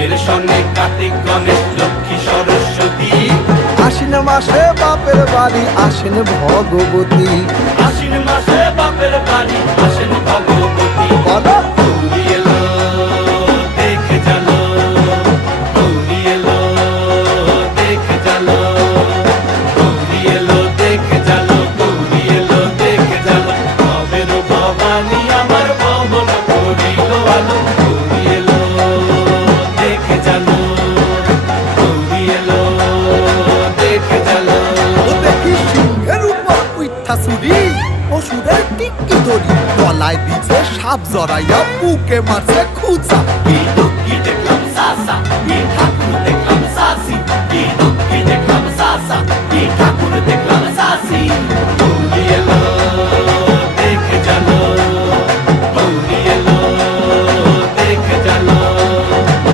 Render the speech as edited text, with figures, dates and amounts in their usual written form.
রামের সনে কার্তিক গণেশ লক্ষ্মী সরস্বতী। আশ্বিন মাসে বাপের বাড়ি আসেন ভগবতী। আশ্বিন মাসে বাপের বাড়ি আসেন ভগবতী। বলো গৌরী এলো দেখে জানো, গৌরী এলো দেখে জানো, গৌরী এলো দেখে জানো, গৌরী এলো দেখে জানো। ভবের ভবানী আমার ভবন করিল আলো। গৌরী এলো দেখে জানো, গৌরী এলো দেখে জানো। ও দেখি সিংহের উপর উইঠা চুরি, অসুরের টিকি ধরি গলায় দিছে সাপ জড়াইয়া বুকে মারছে খুঁজা। কিন্তু